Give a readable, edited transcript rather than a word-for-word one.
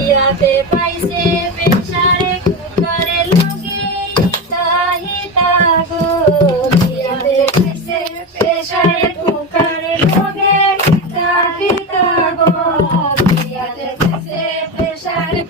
ইয়াতে পাইছে প্রেসারে কুকারে লগে হিতা হিতা গো ইয়াতে পাইছে প্রেসারে কুকারে লগে হিতা হিতা গো ইয়াতে পাইছে প্রেসারে